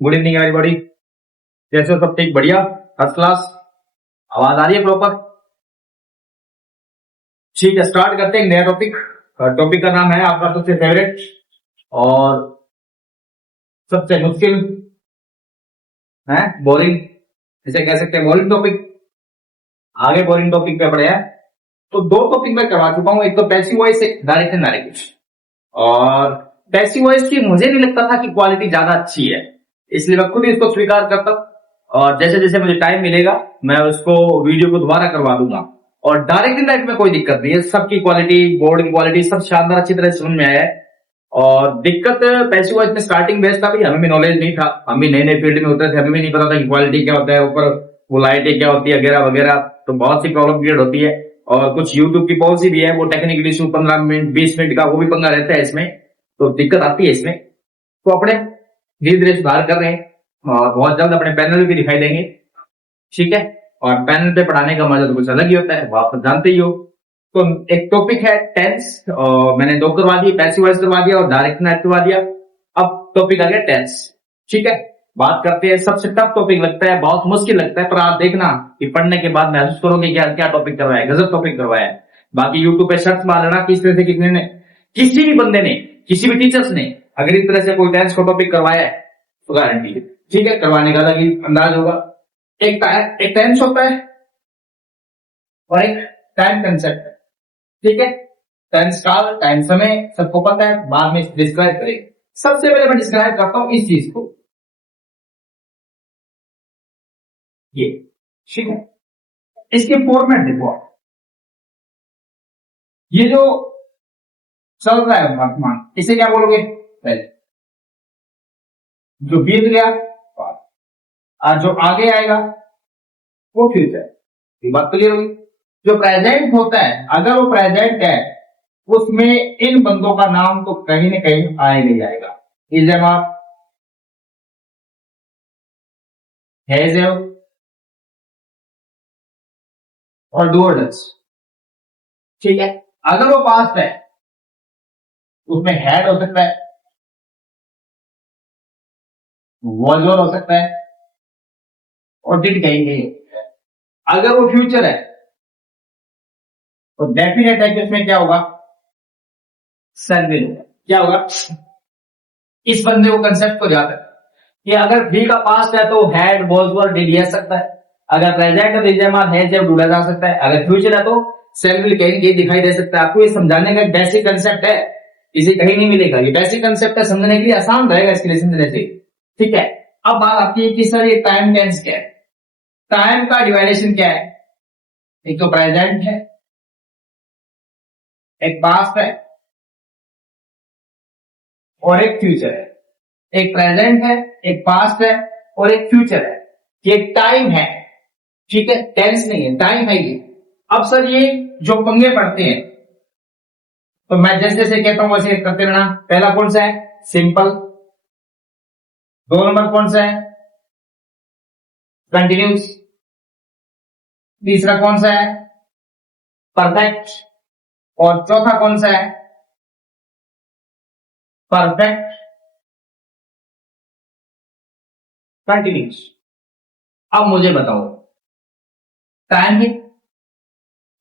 Good evening everybody. कैसे हो? सब ठीक? बढ़िया, फर्स्ट क्लास। आवाज आ रही है प्रॉपर? ठीक है, स्टार्ट करते हैं एक नया टॉपिक। टॉपिक का नाम है आपका सबसे फेवरेट और सबसे मुश्किल है बोरिंग, इसे कह सकते हैं बोरिंग टॉपिक। आगे बोरिंग टॉपिक पे बढ़े हैं तो दो टॉपिक मैं करवा चुका हूँ, एक तो पैसिव वॉइस, एक डायरेक्ट एंड डायरेक्ट। और पैसिव वॉइस की मुझे नहीं लगता था कि क्वालिटी ज्यादा अच्छी है, इसलिए मैं खुद ही इसको स्वीकार करता हूं। और जैसे जैसे मुझे टाइम मिलेगा मैं उसको वीडियो को दोबारा करवा दूंगा। और डायरेक्ट इनडायरेक्ट में कोई दिक्कत नहीं है, सबकी क्वालिटी, बोर्ड की क्वालिटी सब शानदार अच्छी तरह से समझ में आया है। और दिक्कत पैसिव वॉइस में स्टार्टिंग बेस था, भी हमें भी नॉलेज नहीं था, हम भी नए नए फील्ड में होते थे, हमें भी नहीं पता था कि क्वालिटी क्या होता है, ऊपर वो लाइटें क्या होती है वगैरह वगैरह। तो बहुत सी प्रॉब्लम क्रिएट होती है। और कुछ यूट्यूब की पॉलिसी भी है, वो टेक्निकल इशू 15 मिनट 20 मिनट का वो भी पंगा रहता है इसमें, तो दिक्कत आती है इसमें। तो अपने धीरे धीरे सुधार कर रहे हैं और बहुत जल्द अपने पैनल भी दिखाई देंगे, ठीक है। और पैनल पे पढ़ाने का मजा तो कुछ अलग ही होता है, वो आप तो जानते ही हो। तो एक टॉपिक है टेंस, और मैंने दो करवा दिए, पैसिव वॉइस करवा दिया और डायरेक्ट नाइट करवा दिया। अब टॉपिक आ गया टेंस, ठीक है। बात करते हैं, सबसे टफ टॉपिक लगता है, बहुत मुश्किल लगता है, पर आप देखना कि पढ़ने के बाद महसूस करोगे क्या क्या टॉपिक करवाया है, गजब टॉपिक करवाया है। बाकी यूट्यूब पे सर्च मार लेना, किस तरह से किसी ने, किसी भी बंदे ने, किसी भी टीचर्स ने अगर इस तरह से कोई टेंस को टॉपिक करवाया है तो गारंटी है, ठीक है। करवाने का अलग ही अंदाज होगा। एक टेंस होता है और एक टाइम कंसेप्ट है, ठीक है। टेंस काल, टाइम समय सबको पता है, बाद में डिस्क्राइब करेंगे। सबसे पहले मैं डिस्क्राइब करता हूं इस चीज को, ये, ठीक है। इसके फॉर्मेट देखो आप, ये जो चल रहा है वर्तमान, इसे क्या बोलोगे? पहले जो बीत गया और जो आगे आएगा वो फ्यूचर। ये बात क्लियर होगी। जो प्रेजेंट होता है, अगर वो प्रेजेंट है, उसमें इन बंदों का नाम तो कहीं ना कहीं आएगा ही आएगा। इज एम आप, हैज हैव और डू और डज, ठीक है। अगर वो पास्ट है उसमें हैड हो सकता है, वॉज हो सकता है और डिड कहेंगे। अगर वो फ्यूचर है तो डेफिनेट है कि उसमें क्या होगा? सन विल होगा। क्या होगा? इस बंदे को कंसेप्ट को जाता है कि अगर भी का पास्ट है तो हैड, वॉज वर, डिड यह सकता है। अगर प्रेजेंट है तो is am are, has have, do जा सकता है। अगर फ्यूचर है तो सेल विल कहीं दिखाई दे सकता है। आपको ये समझाने का बेसिक कंसेप्ट है, इसे कहीं नहीं मिलेगा। ये बेसिक कंसेप्ट है, समझने के लिए आसान रहेगा इसके लिए समझने से, ठीक है। अब बात आती है कि सर ये टाइम टेंस क्या है? टाइम का डिवाइडेशन क्या है? एक तो प्रेजेंट है, एक पास्ट है और एक फ्यूचर है। एक प्रेजेंट है, एक पास्ट है और एक फ्यूचर है। ये टाइम है, ठीक है, टेंस नहीं है, टाइम है ये। अब सर ये जो पंगे पड़ते हैं, तो मैं जैसे जैसे कहता हूं वैसे करते रहना। पहला कौन सा है? सिंपल। दो नंबर कौन सा है? कंटिन्यूस। तीसरा कौन सा है? परफेक्ट। और चौथा कौन सा है? Perfect continuous. अब मुझे बताओ, टाइम की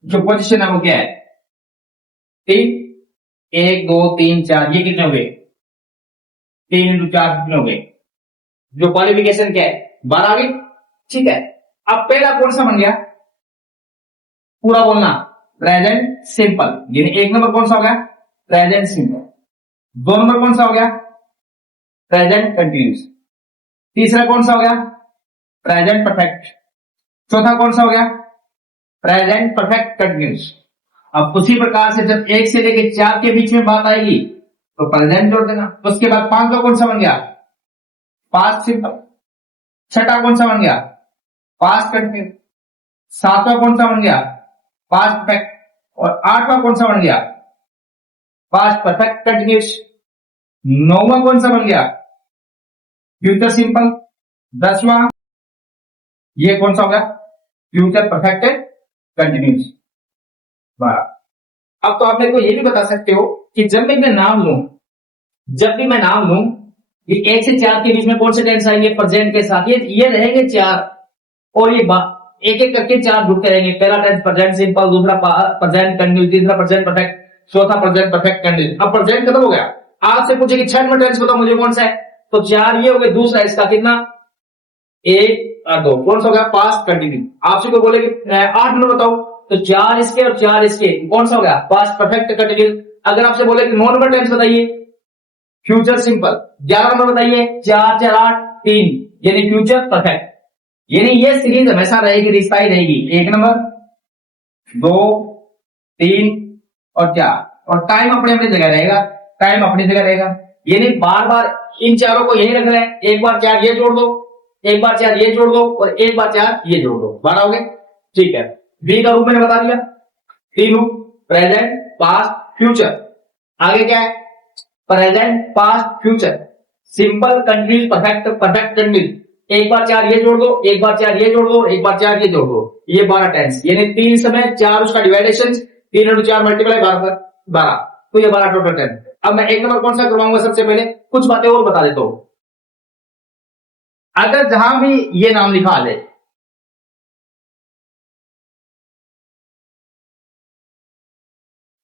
जो पोजीशन है वो क्या है? तीन, एक दो तीन चार, ये कितने हो गए? 3 × 4 कितने हो गए? जो क्वालिफिकेशन क्या है? 12 आ गई, ठीक है। अब पहला कौन सा बन गया? पूरा बोलना, प्रेजेंट सिंपल। यानी एक नंबर कौन सा हो गया? Present simple. दो नंबर कौन सा हो गया? Present continuous. तीसरा कौन सा हो गया? Present perfect. चौथा कौन सा हो गया? Present perfect continuous. अब उसी प्रकार से जब 1 से लेकर 4 के बीच में बात आएगी तो प्रेजेंट जोड़ देना। उसके बाद 5वां कौन सा बन गया? Past simple. छठा कौन सा बन गया? Past continuous. 7वां कौन सा बन गया? Past perfect. और 8वां कौन सा बन गया? Past perfect continuous. 9वां कौन सा बन गया? Future simple. 10वां ये कौन सा होगा? Future perfect continuous. 12। अब तो आप मेरे को ये भी बता सकते हो कि जब भी मैं नाम लूं ये 1 से 4 के बीच में कौन से टेंस आएंगे प्रेजेंट के साथ, ये रहेंगे 4 और ये एक एक करके 4 जुड़ते रहेंगे। पहला टेंस प्रेजेंट सिंपल, दूसरा प्रेजेंट कंटिन्यूस, तीसरा प्रेजेंट परफेक्ट, चौथा प्रेजेंट परफेक्ट कंटिन्यूस। अब प्रेजेंट खत्म हो गया, आपसे पूछे कि 6 नंबर टेंस बताओ मुझे कौन सा है, तो 4 ये हो गए, दूसरा इसका कितना 1 और 2 कौन सा हो गया पास्ट कंटिन्यू। आपसे कोई बोले कि 8 नंबर बताओ, तो 4 इसके और 4 इसके कौन सा हो गया पास्ट परफेक्ट कंटिन्यूस। अगर आपसे बोले कि 9 नंबर टेंस बताइए फ्यूचर सिंपल, 11 नंबर बताइए 4 4 8 3 यानी फ्यूचर परफेक्ट। यानी ये सीरीज हमेशा रहेगी, रिश्ताई रहेगी 1 नंबर 2 3 और 4 और टाइम अपने अपनी जगह रहेगा, टाइम अपनी जगह रहेगा। यानी बार बार इन चारों को यही रख रहे हैं, एक बार 4 ये जोड़ दो, एक बार 4 ये जोड़ दो और एक बार 4 ये जोड़ दो, 12 हो गए। ठीक है, बी का रूप मैंने बता दिया, तीनों प्रेजेंट पास्ट फ्यूचर। आगे क्या है present past future, simple continuous perfect perfect continuous. एक बार 4 ये जोड़ दो, एक बार 4 ये जोड़ दो, एक बार 4 ये जोड़ दो, ये 12 टेंस। यानी 3 समय 4 उसका डिवाइडेशन, 3 into 4 मल्टीप्लाई 12, तो ये 12 टोटल टेंस। अब मैं 1 नंबर कौन सा करवाऊंगा, सबसे पहले कुछ बातें और बता देता हूं। अगर जहां भी ये नाम लिखा आ जाए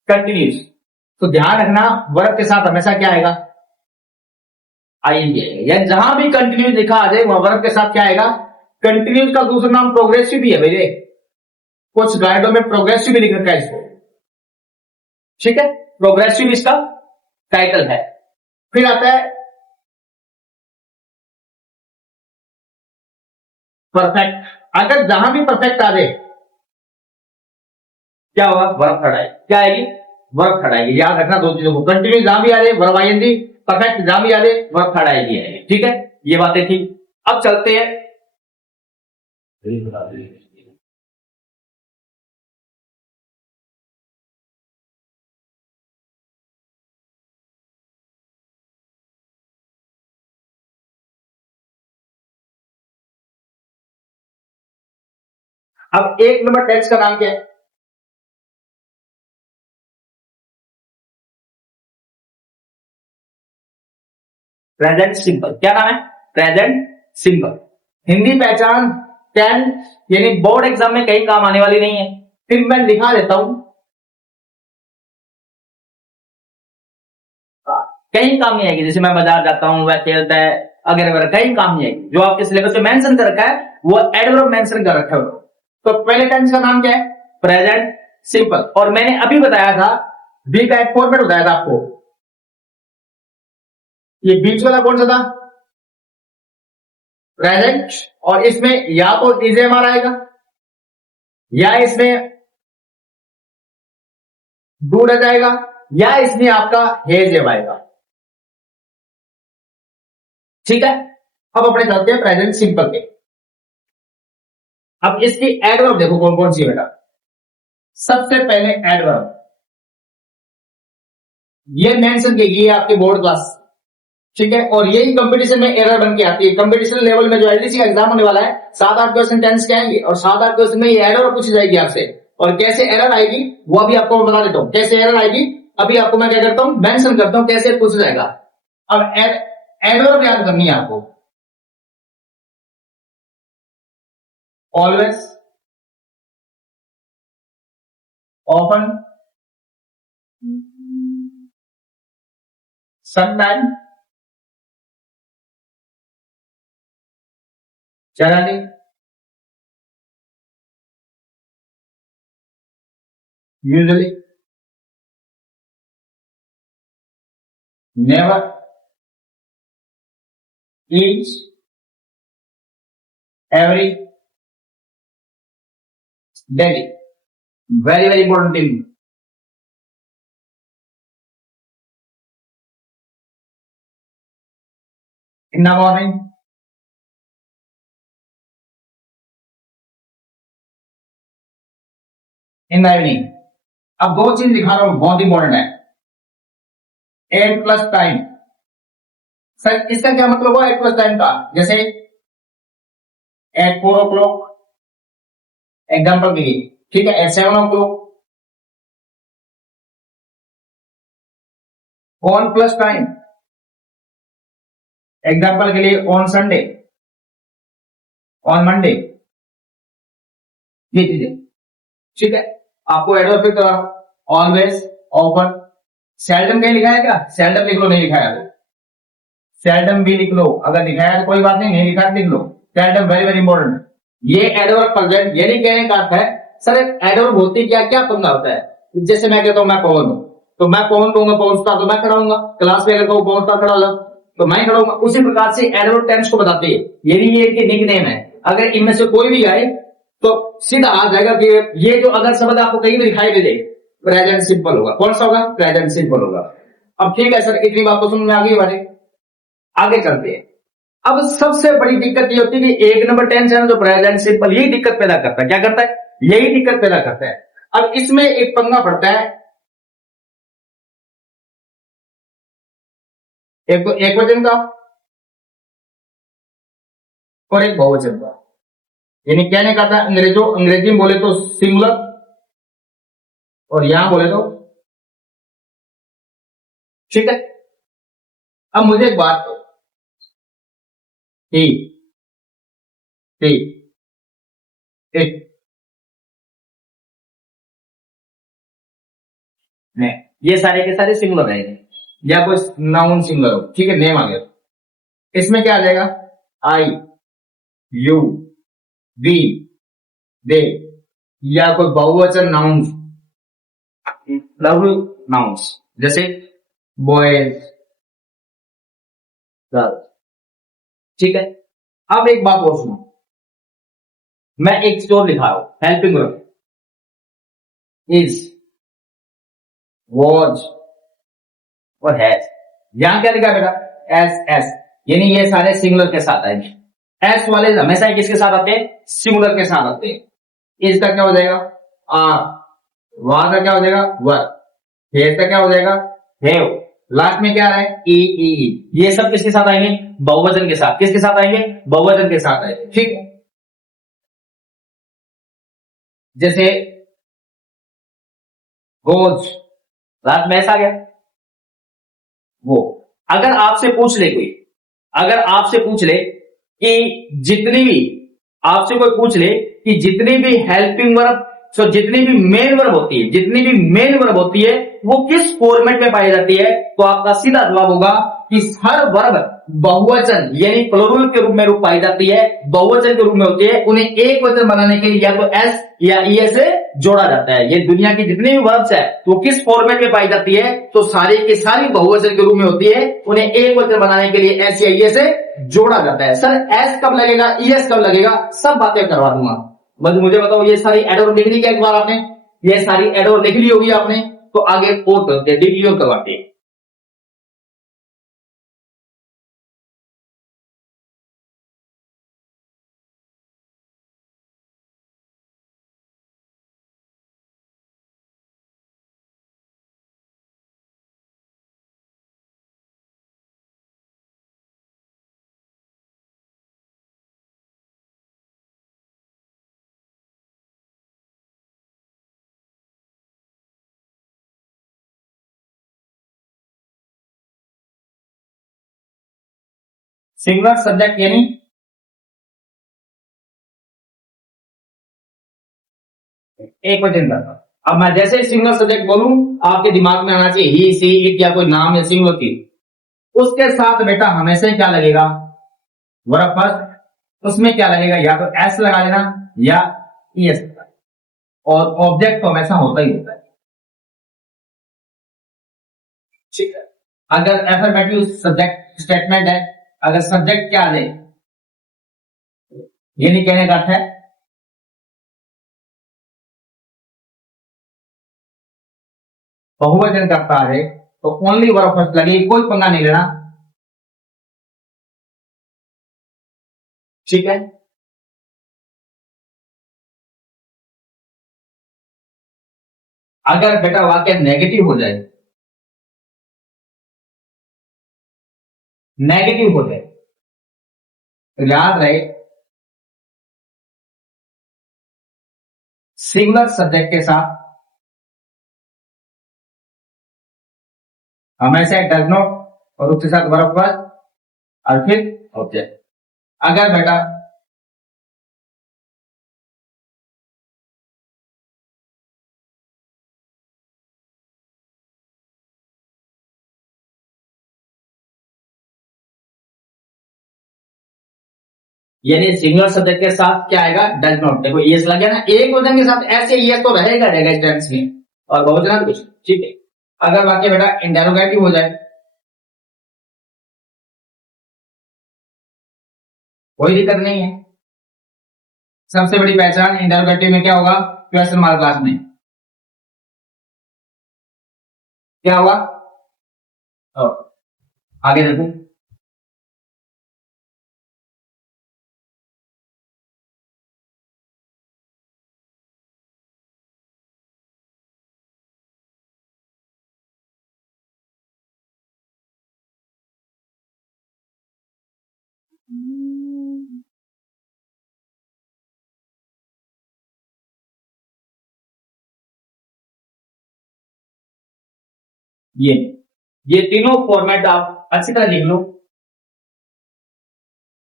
कंटिन्यूस, तो ध्यान रखना वर्ब के साथ हमेशा क्या आएगा आएंगे, या जहां भी कंटिन्यूस लिखा आ जाए वहां वर्ब के साथ क्या आएगा कंटिन्यूस। का दूसरा नाम प्रोग्रेसिव भी है भैया, कुछ गाइडों में प्रोग्रेसिव भी लिख रखा है इसको, ठीक है, प्रोग्रेसिव इसका टाइटल है। फिर आता है परफेक्ट, अगर जहां भी परफेक्ट आ जाए क्या होगा वर्ब थर्ड आएगी, क्या आएगी वर्ब थर्ड आएगी। याद रखना दो चीजों को, कंटिन्यूस जहां भी आ जाए वर्ब आईएनजी, परफेक्ट जहां भी आ जाए वर्ब थर्ड आएगी। ठीक है, ये बातें थी। अब चलते हैं अब 1 नंबर टेक्स्ट का नाम क्या है प्रेजेंट सिंपल। क्या नाम है प्रेजेंट सिंपल। हिंदी पहचान 10 यानी बोर्ड एग्जाम में कहीं काम आने वाली नहीं है। फिर मैं दिखा देता हूं, कहीं काम नहीं आएगी। जैसे मैं बाजार जाता हूं वह खेलता है अगर वगैरह, कहीं काम नहीं आएगी। जो आपके सिलेबस में मेंशन कर रखा है वो एडवर्ब मेंशन कर रखा है। तो पहले टेंस का नाम क्या है प्रेजेंट सिंपल। और मैंने अभी बताया था बी का एक फॉर्मेट बताया था आपको, ये बीच वाला कौन सा था प्रेजेंट, और इसमें या तो इजेमआर आएगा या इसमें डू रह जाएगा या इसमें आपका हेज आएगा। ठीक है, अब अपने चलते हैं प्रेजेंट सिंपल के। अब इसकी एडवर्ब देखो कौन कौन सी बेटा। सबसे पहले एडवर्ब ये मेंशन की आपके बोर्ड क्लास, ठीक है, और यही कंपटीशन में एरर बन के आती है। कंपटीशन लेवल में जो एलडीसी का एग्जाम होने वाला है 7-8 क्वेश्चन टेंस के आएंगे और 7-8 क्वेश्चन में ये एरर पूछी जाएगी आपसे। और कैसे एरर आएगी वो अभी आपको मैं बता देता हूं, कैसे एरर आएगी अभी आपको मैं क्या करता हूं मेंशन करता हूं कैसे पूछा जाएगा। अब एडवर्ब याद करनी है आपको, always, often, sometime, generally, usually, never, each, every, daily. Very very important thing. In the morning, in the evening. अब दो चीज दिखा रहा हूं बहुत इंपॉर्टेंट है, 8 प्लस टाइम। सर इसका क्या मतलब हुआ 8 प्लस टाइम का, जैसे एट 4 o'clock एग्जाम्पल के लिए, ठीक है, at 7 o'clock, on plus time, example के लिए ऑन संडे, ऑन मंडे, ये चीजें। ठीक है, आपको एडवर्ब फिर करा, ऑलवेज, ऑफन। सेल्डम कहीं लिखा है क्या? सेल्डम लिख लो, नहीं लिखा है। सेल्डम भी लिख लो, अगर लिखा है तो कोई बात नहीं, नहीं लिखा है लिख लो। Seldom very very important. ये एडवर्ब प्रेजेंट, ये नहीं कहने का अर्थ है सर एडवर्ब होती क्या क्या पंगा होता है। जैसे मैं कहता हूं मैं पवन हूं, तो मैं पवन कहूंगा, पवन स्टार तो मैं खड़ा हूंगा। क्लास में अगर कहूं पवन स्टार खड़ा होगा तो मैं खड़ा हूंगा। उसी प्रकार से एडवर्ब टेंस को बताती है। ये नहीं है कि निकनेम है, अगर इनमें से कोई भी आए तो सीधा आ जाएगा कि ये जो अगर शब्द आपको कहीं भी दिखाई दे प्रेजेंट सिंपल होगा। कौन सा होगा? प्रेजेंट सिंपल होगा। अब ठीक है सर, इतनी बात तो समझ में आ गई हमारे, आगे चलते हैं। अब सबसे बड़ी दिक्कत ये होती है कि एक नंबर टेंस है ना जो प्रेजेंट सिंपल, यही दिक्कत पैदा करता है। क्या करता है? यही दिक्कत पैदा करता है। अब इसमें एक पंगा पड़ता है, एक वचन का और एक बहुवचन का। यानी कहने का था अंग्रेजी में बोले तो सिंगुलर, और यहां बोले तो, ठीक है। अब मुझे एक बात, ठीक ठीक ठीक, नहीं, ये सारे के सारे सिंगुलर रहेंगे, या कोई नाउन सिंगुलर हो, ठीक है, नेम आ गया। इसमें क्या आ जाएगा? आई, यू, वी, दे, या कोई बहुवचन नाउन, प्लूरल नाउन्स, जैसे बॉयज, गर्ल्स, ठीक है। अब एक बात और सुनो, मैं एक चीज और लिखा रहा हूं, हेल्पिंग वर्ब, इज, वॉज और हैज। यहां क्या लिखा है बेटा? एस एस, यानी ये सारे सिंगुलर के साथ आएंगे। एस वाले हमेशा किसके साथ आते हैं? सिंगुलर के साथ आते हैं। इज का क्या हो जाएगा? आर। वा का क्या हो जाएगा? वर। हेज का क्या हो जाएगा? हैव। लास्ट में क्या आ रहा है? ई ई ई। ये सब किसके साथ आएंगे? बहुवचन के साथ। किसके साथ आएंगे? बहुवचन के साथ आएंगे, ठीक है। जैसे गोज, लास्ट में ऐसा आ गया वो। अगर आपसे पूछ ले कोई, अगर आपसे पूछ ले कि जितनी भी, आपसे कोई पूछ ले कि जितनी भी हेल्पिंग वर्ब, सो जितनी भी मेन वर्ब होती है, जितनी भी मेन वर्ब होती है वो किस फॉर्मेट में पाई जाती है, तो आपका सीधा जवाब होगा कि हर वर्ब बहुवचन यानी प्लूरल के रूप में पाई जाती है, बहुवचन के रूप में होती है। उन्हें एक वचन बनाने के लिए या तो एस या ई से जोड़ा जाता है। ये दुनिया की जितनी भी वर्ब्स है तो किस फॉर्मेट में पाई जाती है, तो सारी की सारी बहुवचन के रूप में होती है। उन्हें एक वचन बनाने के लिए एस या ई से जोड़ा जाता है। सर एस कब लगेगा, ई एस कब लगेगा, सब बातें करवा दूंगा। बस मुझे बताओ, ये सारी एडवर्ब लिख ली क्या एक बार आपने? ये सारी एडवर्ब लिख ली होगी आपने, तो आगे और करते हैं, डिक्लियर करवाते हैं। सिंगुलर सब्जेक्ट यानी एक वचन का। अब मैं जैसे ही सिंगुलर सब्जेक्ट बोलूं, आपके दिमाग में आना चाहिए ही, सी, इट या कोई नाम या सिंगुलर की। उसके साथ बेटा हमेशा क्या लगेगा? Verb first. उसमें क्या लगेगा? या तो एस लगा देना या ई एस, और ऑब्जेक्ट तो हमेशा होता ही होता है, ठीक है। अगर एफर्मेटिव सब्जेक्ट स्टेटमेंट है, अगर सब्जेक्ट क्या है, ये नहीं कहने का अर्थ है बहुवचन करता है तो ओनली वर्ब फर्स्ट लगेगी, कोई पंगा नहीं लेना, ठीक है। अगर बेटा वाक्य नेगेटिव हो जाए, नेगेटिव हो जाए तो याद रहे सिंगुलर सब्जेक्ट के साथ हमेशा डज नॉट और उसके साथ वर्ब फर्स्ट और फिर ऑब्जेक्ट। अगर बेटा यानी सिंगुलर सब्जेक्ट के साथ क्या आएगा, डज नॉट। देखो ईएस लग गया ना, एक वचन के साथ ऐसे ईएस तो रहेगा इस टेंस में, और बहुवचन कुछ, ठीक है। अगर वाक्य बेटा इंटेरोगेटिव हो जाए, कोई दिक्कत नहीं है। सबसे बड़ी पहचान इंटेरोगेटिव में क्या होगा, क्वेश्चन मार्क क्लास में क्या होगा। आगे देखो, ये ये तीनों फॉर्मेट आप अच्छी तरह लिख लो।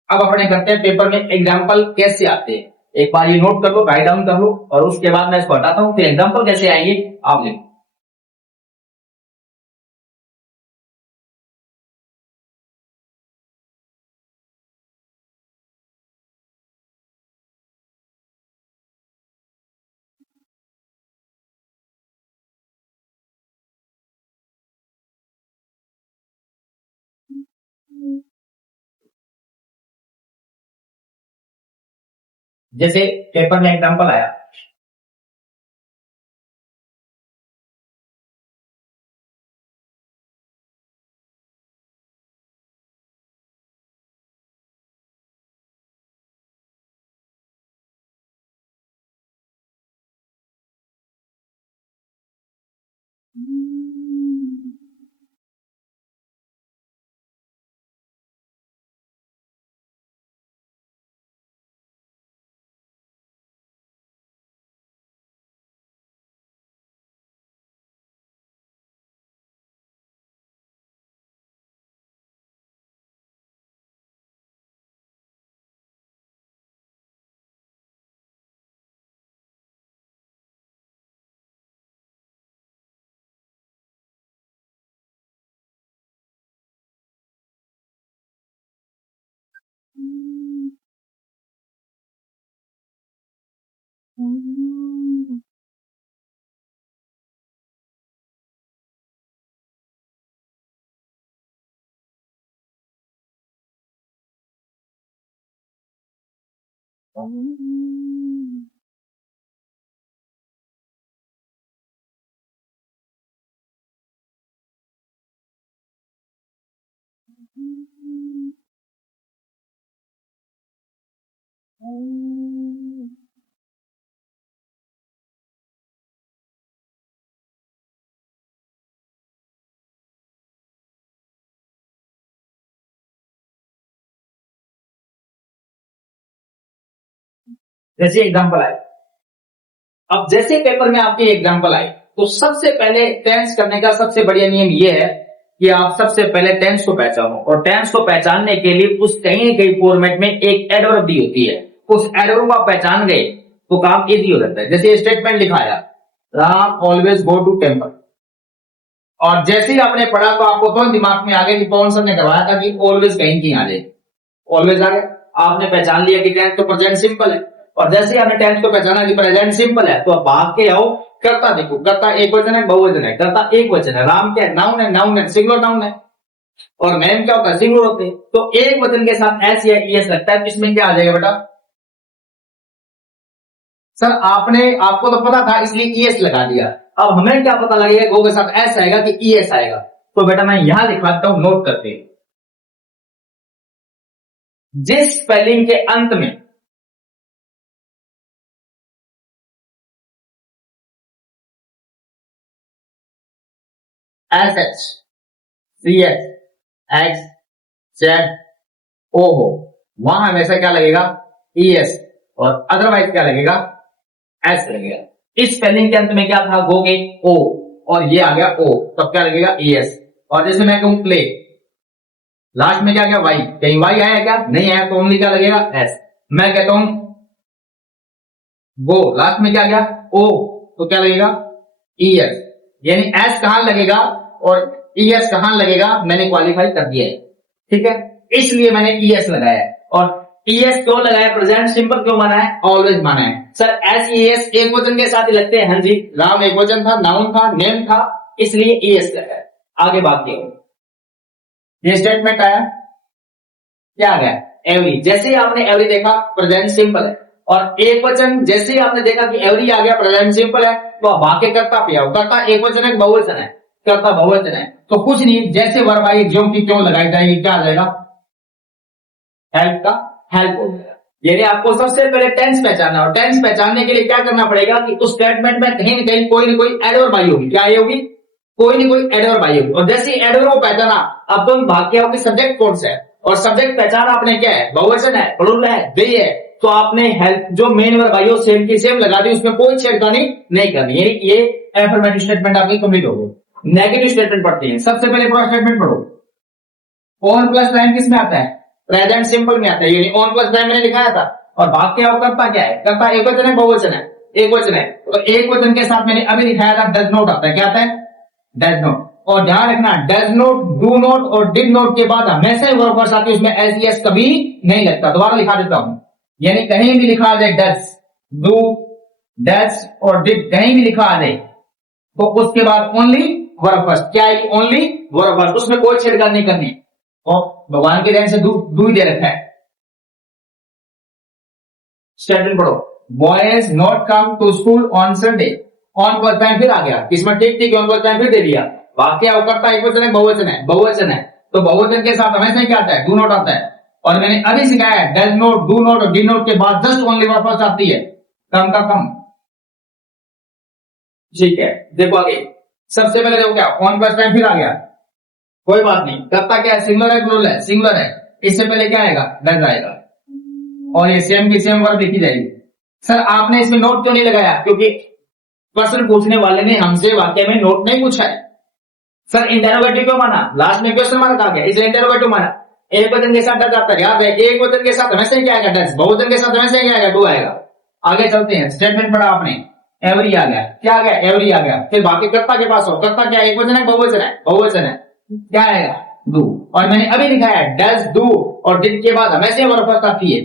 अब अपने करते हैं पेपर में एग्जाम्पल कैसे आते हैं, एक बार ये नोट कर लो, राइट डाउन कर लो, और उसके बाद मैं इसको हटाता हूं, फिर एग्जाम्पल कैसे आएंगे आप लिखो। जैसे पेपर में एग्जाम्पल आया, जैसे एग्जाम्पल आए, अब जैसे पेपर में आपके एग्जाम्पल आए, तो सबसे पहले टेंस करने का सबसे बढ़िया नियम यह है कि आप सबसे पहले टेंस को पहचानो, और टेंस को पहचानने के लिए उस कहीं न कहीं फॉर्मेट में एक एडवर्ब दी होती है, उस एडवर्ब को आप पहचान गए तो काम इजी हो जाता है। जैसे स्टेटमेंट लिखाया, Ram always go to temple, और जैसे ही आपने पढ़ा तो आपको तो दिमाग में आ गया कि पवन सर ने करवाया था कि ऑलवेज कहीं की आ जाए, ऑलवेज आ गया, आपने पहचान लिया कि टेंस तो प्रेजेंट सिंपल है, और जैसे ही आपने टेंस को पहचाना कि प्रेजेंट सिंपल है, तो आप भाग के आओ करता। देखो करता एक वचन है, बहुवचन है, करता एक वचन है, राम क्या है, नाउन है, नाउन है, सिंगुलर नाउन है, और मैम क्या होता है, सिंगुलर होते हैं। तो एक वचन के साथ एस या ईएस लगता है, इसमें क्या आ जाएगा बेटा, सर आपको तो पता था इसलिए ईएस लगा दिया, अब हमें क्या पता लगेगा गो के साथ एस आएगा कि ईएस आएगा, तो बेटा मैं यहां लिखवाता हूं, नोट करते हैं। जिस स्पेलिंग के अंत में S H C H X Z O हो, वहां हमेशा क्या लगेगा, ईएस, और अदरवाइज क्या लगेगा, एस लगेगा। इस स्पेलिंग के अंत में क्या था, गो के ओ, और ये आ गया ओ, तब क्या लगेगा, ईएस। और जैसे मैं कहूं प्ले, लास्ट में क्या गया वाई, कहीं वाई आया क्या, नहीं आया, तो ओनली क्या लगेगा एस। मैं कहता हूं वो, लास्ट में क्या गया ओ, तो क्या लगेगा ई एस, यानी एस कहां लगेगा और ई एस कहां लगेगा, मैंने क्वालिफाई कर दिया है, ठीक है, इसलिए मैंने ई एस लगाया है। और ई एस क्यों लगाया, प्रेजेंट सिंपल क्यों माना है, ऑलवेज माना है। सर एस ई एस एक वचन के साथ ही लगते हैं, हाँ जी, राम एक वचन था, नाउन था, नेम था, इसलिए ई एस लगाया। आगे बात की ये स्टेटमेंट आया, क्या आ गया एवरी, जैसे ही आपने एवरी देखा प्रेजेंट सिंपल है, और एक वचन जैसे ही आपने देखा कि एवरी आ गया प्रेजेंट सिंपल है, तो आप वाक्य करता पे आओ, करता एक वचन है बहुवचन है, करता बहुवचन है, तो कुछ नहीं, जैसे वर्ब आई ज्यों की क्यों लगाई जाएगी, क्या आ जाएगा हेल्प का हेल्प हो जाएगा। यानी आपको सबसे पहले टेंस पहचानना, और टेंस पहचानने के लिए क्या करना पड़ेगा कि उस स्टेटमेंट में कहीं ना कहीं कोई ना कोई एडवर्ब आई होगी, क्या आई होगी, कोई ना कोई एडवर्ब आई होगी, और जैसे एडवर्ब को पहचाना, अब तुम वाक्य की सब्जेक्ट कौन सा है, और सब्जेक्ट पहचाना आपने क्या है, बहुवचन है, प्लूरल है, दे है, तो आपने हेल्प जो मेन वर्ब आई हो सेम की सेम लगा दी, उसमें कोई छेड़खानी नहीं करनी, यानी ये एफर्मेटिव स्टेटमेंट आपकी कंप्लीट हो गई। नेगेटिव स्टेटमेंट पढ़ते हैं, सबसे पहले पूरा स्टेटमेंट पढ़ो। ऑन प्लस टाइम किस में आता है, प्रेजेंट सिंपल में आता है, यानी ऑन प्लस टाइम मैंने लिखाया था, और वाक्य करता क्या है, करता एक वचन है बहुवचन है, एक वचन है, तो एक वचन के साथ मैंने अभी लिखाया था डज नॉट आता है, क्या आता है डज नॉट, और ध्यान रखना डज नॉट, डू नॉट और डिड नॉट के बाद हमेशा ही वर्ब आती है, उसमें एस एस कभी नहीं लगता, दोबारा लिखा देता हूं, यानी कहीं भी लिखा आ जाए डज, डू, डज और डिड कहीं भी लिखा आ जाए, तो उसके बाद ओनली वर्ब फर्स्ट, क्या है ओनली वर्ब फर्स्ट, उसमें कोई छेड़छाड़ नहीं करनी, और भगवान के देन से दू ही दे रखा है। स्टेटमेंट पढ़ो, boys not come to school on Sunday, on plus time फिर आ गया, किसमें ठीक ठीक ऑन प्लस टाइम फिर दे दिया, वाक्य करता एक वचन है बहुवचन है, बहुवचन है, तो बहुवचन के साथ हमेशा क्या आता है डू नॉट आता है, और मैंने अभी सिखाया है डज नॉट, डू नॉट और डी नॉट के बाद जस्ट ओनली वर्ब फर्स्ट आती है, कम का कम, ठीक है। देखो आगे, सबसे पहले देखो क्या ऑन प्लस टाइम फिर आ गया, कोई बात नहीं, करता क्या है सिंगुलर है प्लूरल है, सिंगुलर है, इससे पहले क्या आएगा डज आएगा, और ये सेम की सेम वर्ब लिखी जाएगी। सर आपने इसमें नोट क्यों नहीं लगाया, क्योंकि क्वेश्चन पूछने वाले ने हमसे वाक्य में नोट नहीं पूछा है। सर इंटरोगेटिव क्यों माना, लास्ट में क्वेश्चन मार्क आ गया, इसलिए इंटरोगेटिव माना, एक वचन के साथ डज आता है, याद है एक वचन के साथ हमेशा क्या आएगा डज, बहुवचन के साथ हमेशा क्या आएगा डू आएगा। आगे चलते हैं, स्टेटमेंट पढ़ा आपने, एवरी आ गया, क्या आ गया एवरी आ गया, फिर बाकी कर्ता के पास हो, कर्ता क्या एक वचन है बहुवचन है, बहुवचन है, क्या आएगा डू, और मैंने अभी लिखा है डज डू और डिड के बाद हमेशा वर्ब फर्स्ट आती है,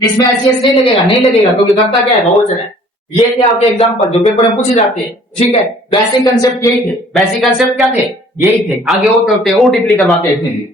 इसमें एसएस नहीं लगेगा, नहीं लगेगा क्योंकि करता क्या है बहुवचन है। ये थे आपके एग्जांपल जो पेपर में पूछे जाते हैं, ठीक है, बेसिक कंसेप्ट यही थे, बेसिक कंसेप्ट क्या थे यही थे, आगे और करते हैं और डीपली करवाते हैं इतने लिए।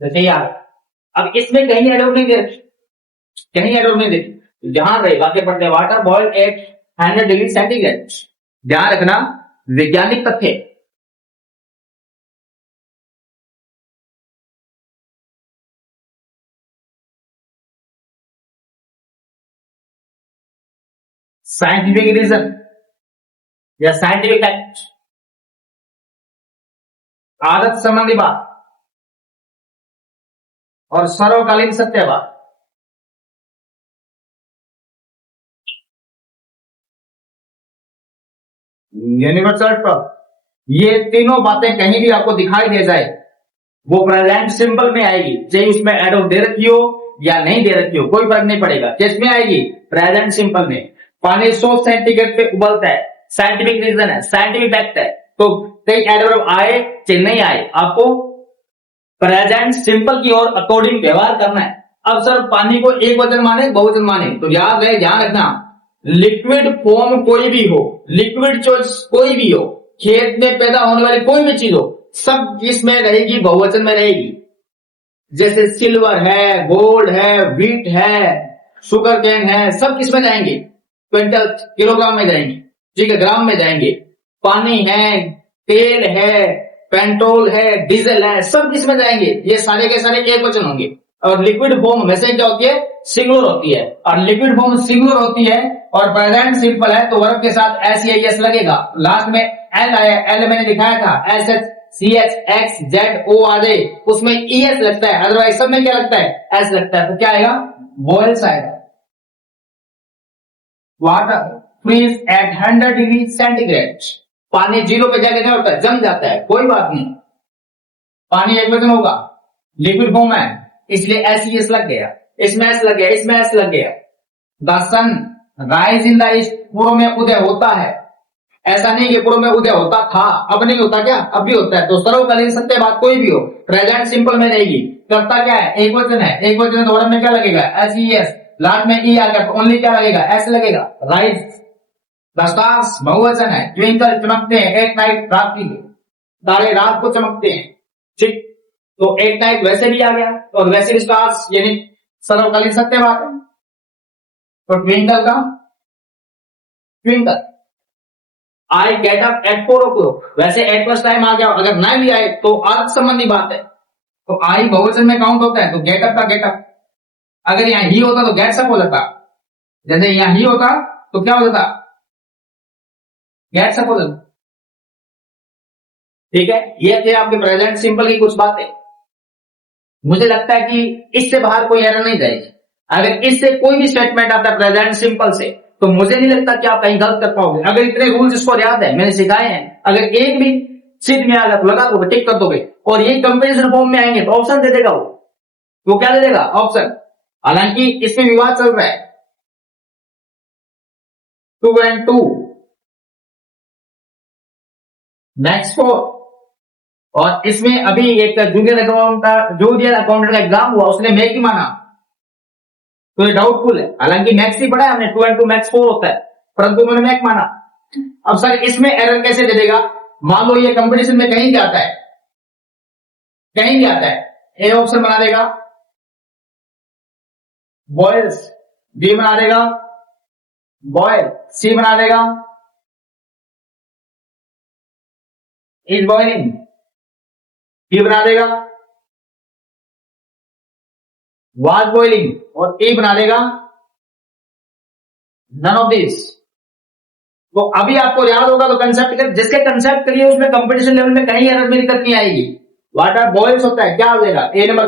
जैसे यार अब इसमें कहीं एडवर्ब नहीं दे रखी, कहीं एडवर्ब नहीं दे रखी, ध्यान रहे बातें पढ़ते, water boil at 100 degree centigrade, ध्यान रखना वैज्ञानिक तथ्य, साइंटिफिक रीजन या साइंटिफिक फैक्ट, आदत संबंधी बात और सर्वकालीन सत्य बात, यूनिवर्सल ट्रुथ। ये तीनों बातें कहीं भी आपको दिखाई दे जाए वो प्रेजेंट सिंपल में आएगी, चाहे उसमें एड ऑफ दे रखी हो या नहीं दे रखी हो, कोई फर्क नहीं पड़ेगा। किसमें आएगी? प्रेजेंट सिंपल में। पानी 100 सेंटीग्रेड पे उबलता है, साइंटिफिक रीजन है, साइंटिफिक फैक्ट है, तो कई एडवर्ब आए चाहे नहीं आए, आपको प्रेजेंट सिंपल की ओर अकॉर्डिंग व्यवहार करना है। अब सर पानी को एक वचन माने बहुवचन माने, तो याद रहे, ध्यान रखना, लिक्विड फॉर्म कोई भी हो, लिक्विड चॉइस कोई भी हो, खेत में पैदा होने वाली कोई भी चीज हो, सब इसमें रहेगी, बहुवचन में रहेगी। जैसे सिल्वर है, गोल्ड है, व्हीट है, शुगर कैन है, सब किसमें जाएंगे? क्विंटल किलोग्राम में जाएंगे, ठीक है, ग्राम में जाएंगे। पानी है, तेल है, पेट्रोल है, डीजल है, सब किसमें जाएंगे? ये सारे के सारे एक वचन होंगे। और लिक्विड फॉर्म वैसे क्या होती है? सिंगुलर होती है। और लिक्विड फॉर्म सिंगुलर होती है और प्रेजेंट सिंपल है तो वर्ब के साथ एस या एस लगेगा। लास्ट में एल आया, एल मैंने दिखाया था, S H C H X Z O आ जाए उसमें ई एस लगता है, अदरवाइज सब में क्या लगता है? एस लगता है। तो क्या आएगा? बॉयल्स आएगा। Water freeze at 100 degree centigrade. पानी 0 पे जाकर क्या होता है? जम जाता है। कोई बात नहीं, पानी एक वचन होगा, लिक्विड फॉर्म है, इसलिए एस ई एस लग गया, इसमें एस लग गया, इसमें एस लग गया। The sun rise in the east, पूर्व में उदय होता है। ऐसा नहीं कि पूर्व में उदय होता था, अब नहीं होता, क्या अब भी होता है। तो सर्वकालीन सत्य बात कोई भी हो, प्रेजेंट सिंपल में रहेगी। करता क्या है? एक वचन है, एक वचन तो में क्या लगेगा? S E S. लास्ट में ई आ गया तो ओनली क्या लगेगा? एस लगेगा। राइज द स्टार्स बहुवचन है, ट्विंकल चमकते हैं, एक नाइट रात की, तारे रात को चमकते हैं, ठीक। तो एक नाइट वैसे भी आ गया और वैसे भी स्टार्स, यानी सर्वकालीन सत्य बात है। तो ट्विंकल का twinkle. I get up at 4 o'clock, वैसे 8 प्लस टाइम आ गया, अगर ना भी आए तो अर्थ संबंधी बात है, तो आई बहुवचन में काउंट होता है, तो गेटअप का गेटअप। अगर यहां ही होता तो गेट्सअप हो जाता, जैसे यहां ही होता तो क्या हो जाता? गेट्सअप हो जाता। ठीक है, ये थे आपके प्रेजेंट सिंपल की कुछ बातें। मुझे लगता है कि इससे बाहर कोई एरर नहीं जाएगी। अगर इससे कोई भी स्टेटमेंट आता है प्रेजेंट सिंपल से, तो मुझे नहीं लगता कि आप कहीं गलत कर पाओगे। अगर इतने रूल्स इसको याद है, मैंने सिखाए हैं, अगर एक भी सीट में आ गया तो लगा दोगे, टिक कर दोगे, और ये कंपेरिजन फॉर्म में आएंगे तो ऑप्शन दे देगा वो क्या दे देगा? ऑप्शन। हालांकि इसमें विवाद चल रहा है 2 and 2 मैक्स 4, और इसमें अभी एक जूनियर अकाउंटेंट का एग्जाम हुआ, उसने मैक ही माना, तो ये डाउटफुल है। हालांकि मैक्स ही पढ़ा है हमने, 2 and 2 मैक्स 4 होता है, परंतु उन्होंने मैक माना। अब सर इसमें एरर कैसे दे देगा? मान लो ये कंपटीशन में कहीं भी आता है, कहीं भी आता है, ए ऑप्शन बना देगा बॉयल्स, बी बना देगा बॉयल, सी बना देगा इज बॉइलिंग, डी बना देगा वाज बॉइलिंग, और ए बना देगा नन ऑफ दिस। तो अभी आपको याद होगा तो कंसेप्ट कर, जिसके कंसेप्ट करिए उसमें कंपटीशन लेवल में कहीं एरर में दिक्कत नहीं आएगी। व्हाट आर बॉयल्स होता है, क्या हो जाएगा? ए नंबर,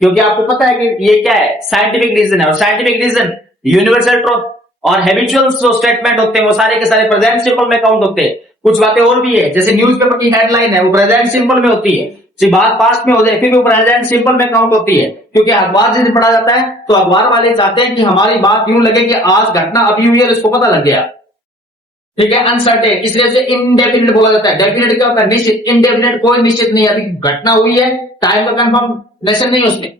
क्योंकि आपको पता है कि ये क्या है? साइंटिफिक रीजन है, और साइंटिफिक रीजन यूनिवर्सल ट्रुथ और हैबिचुअल जो स्टेटमेंट होते हैं वो सारे के सारे प्रेजेंट सिंपल में काउंट होते हैं। कुछ बातें और भी है, जैसे न्यूज़पेपर की हेडलाइन है वो प्रेजेंट सिंपल में होती है, जी बात पास्ट में हो जाए फिर भी प्रेजेंट सिंपल में काउंट होती है, क्योंकि अखबार से पढ़ा जाता है तो अखबार वाले चाहते हैं कि हमारी बात यूं लगे कि आज घटना अभी हुई है, इसको पता लग गया, ठीक है। अनसर्टेन, इसलिए से इनडेफिनिट बोला जाता है। डेफिनेट क्या होता है? निश्चित। इनडेफिनेट कोई निश्चित नहीं, अभी घटना हुई है, टाइम का कंफर्मेशन नहीं उसमें।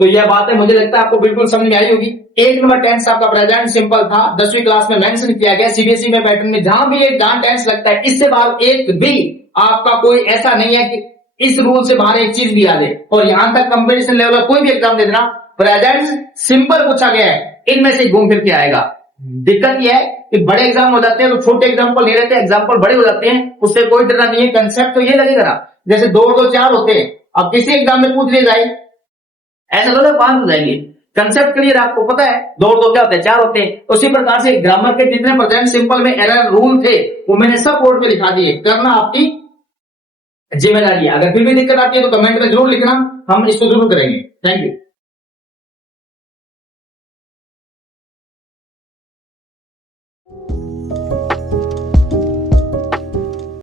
तो यह बातें मुझे लगता है आपको बिल्कुल समझ में आई होगी। 1 नंबर टेंस आपका प्रेजेंट सिंपल था, 10वीं क्लास में मेंशन किया गया सीबीएसई में पैटर्न में, जहां भी एक जहां टेंस लगता है इससे बाहर एक भी आपका कोई ऐसा नहीं है कि इस रूल से बाहर एक चीज भी आ जाए। और यहां तक कंपटीशन लेवल का कोई भी एग्जाम दे देना, प्रेजेंट सिंपल पूछा गया है, इनमें से घूम फिर के आएगा। दिक्कत यह है कि बड़े एग्जाम हो जाते हैं तो छोटे एग्जाम्पल ले लेते हैं, एग्जाम्पल बड़े हो जाते हैं, उससे कोई डरना नहीं है। कंसेप्ट तो ये लगेगा ना, जैसे 2 और 2 4 होते हैं, अब किसी एग्जाम में पूछ ले जाए ऐसा तो 5 हो जाएंगे। कंसेप्ट क्लियर, आपको पता है 2 और 2 क्या होते हैं? 4 होते हैं। उसी प्रकार से ग्रामर के जितने प्रेजेंट सिंपल में एरर रूल थे वो मैंने सब बोर्ड पे लिखा दिए, करना आपकी जिम्मेदारी है। अगर फिर भी दिक्कत आती है तो कमेंट में जरूर लिखना, हम इसको जरूर करेंगे। Thank you.